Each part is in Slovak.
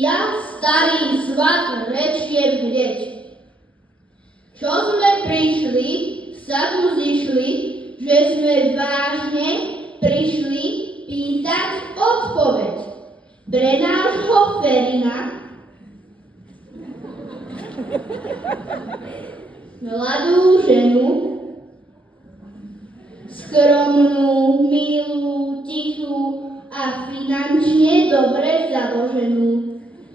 Ja, starý svat, rečiem hneď. Čo sme prišli, sa tu zišli, že sme vážne prišli pýtať odpoveď pre nášho Ferina, mladú ženu, skromnú, milú, tichú a finančne dobre založenú.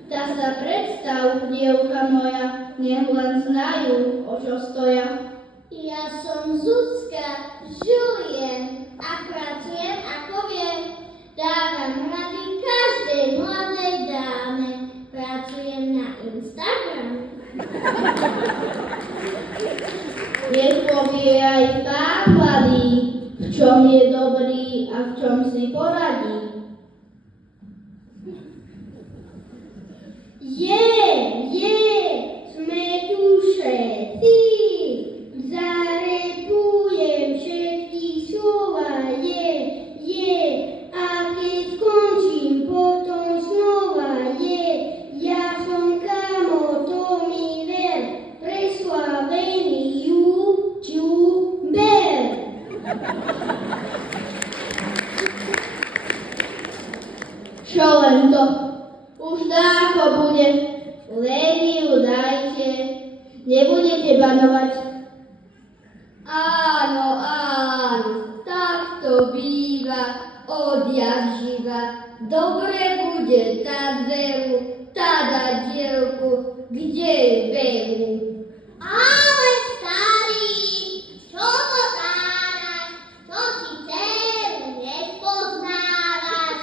Tá sa predstav, dievka moja, nech len znajú, o čo stoja. Ja som Zuzka, žujem a pracujem ako viem. Dávam rady každej mladej dáme. Pracujem na Instagram. Nech povie aj pán mladý, v čom je dobrý a v čom si poradí. Sme tu všetci. Zarepujem všetky slova, a keď skončím, potom znova ja som kamo, to mi ver, preslavený YouTuber. Čo len to? Už dáko bude, len ju dajte, nebudete banovať. Áno, tak to býva, odjak živa. Dobre bude tá dveru, tá dá dielku, kde veru. Ale starý, čo to táraš, čo si dceru nespoznávaš?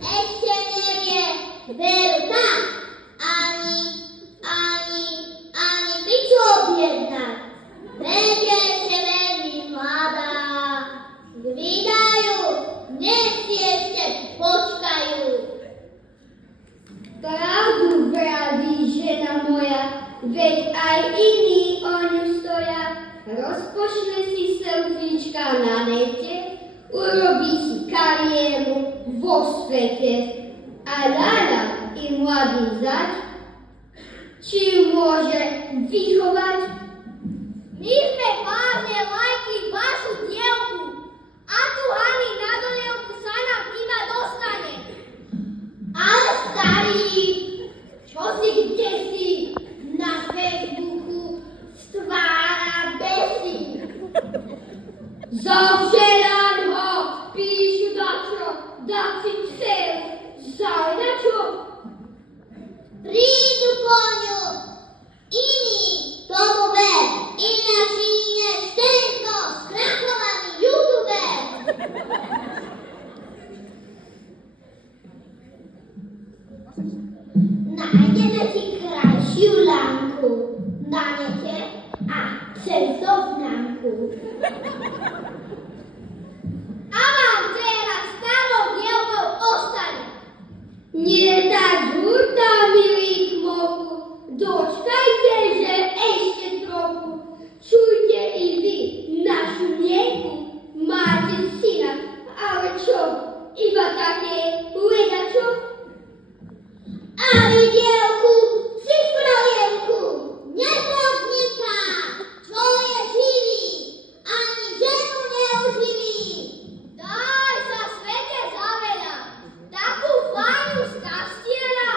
Ešte nevie, veru tak, ani piču objednať. Veď ešte veľmi mladá, k výdaju nech si ešte počkajú. Pravdu vraví žena moja, veď aj iní o ňu stoja. Rozpočne si selfiečka na nete, urobí si kariéru vo svete. A Lala i mladý zať, či ju môže vychovať? My sme vážne lajkli vašu dielku a tu Hani na dolievku sa nám iba dostane. Ale starý, čo si kdesi na Facebooku stvára besí? Zavžerám ho, píšu dačo, dať si dceru, zajdačo. Prídu po ňu, iní tomu ver, A vám teraz starou dievkou ostane. Nie tak hurta, milý kmoku, dočkajte, že ešte trochu. Čujte i vy našu nieku, máte syna, ale čo, iba také ledačo? A vy dievku, cifrojenku, neplatníka, čo je živý, ani ženu neuživí. Daj sa svete zaveľa, takú fajnu stastieľa.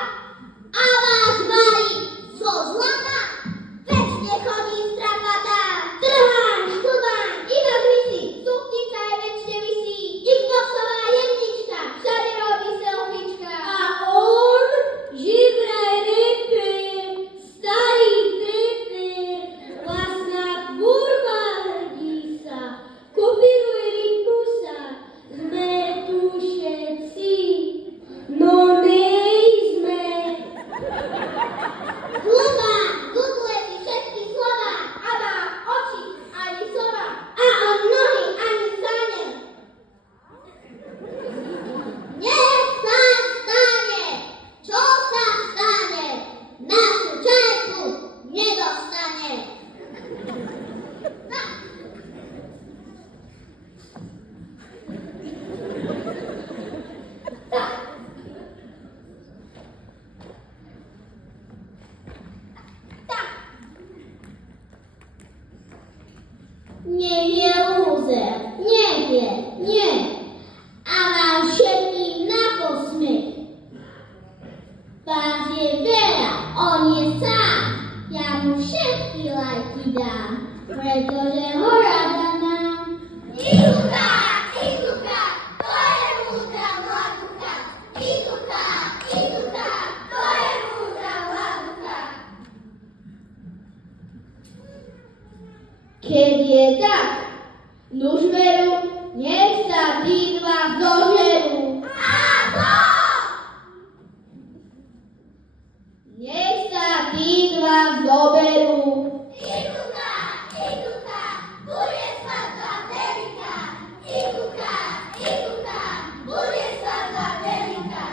A vás varí zo zlata, večne chodí strakatá. Trhaň, štubaň, iba grisy, suknica je večne visí, Xboxová jednička, všade robí selfiečka. A on živraj reper, starý treper, vlastná tvorba hrdí sa, kopíruje rytmusa, sme tu všetci, no nejsme. Hluba, google si všetky slova, a má oči ani sova, a on nohy ani sane. Nech sa stane, čo sa stane, našu čajku nedostane. Nie je lúzer, nie. A vám všetkým na posmech. Vás je veľa, on je sám, ja mu všetky lajky dám, pretože ho rada mám. Izuka, to je múdra mladúka. Izuka, to je múdra mladúka. Keď je tak, nuž veru, nech sa tí dva zožerú. Ako? Nech sa tí dva zoberú. Izuka, bude svadba veľká. Izuka, bude svadba veľká.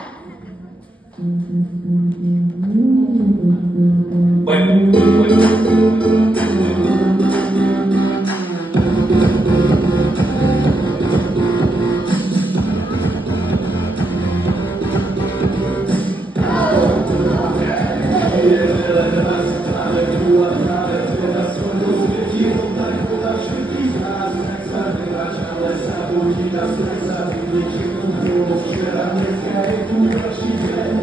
Včera dneska je tu ďalší deň.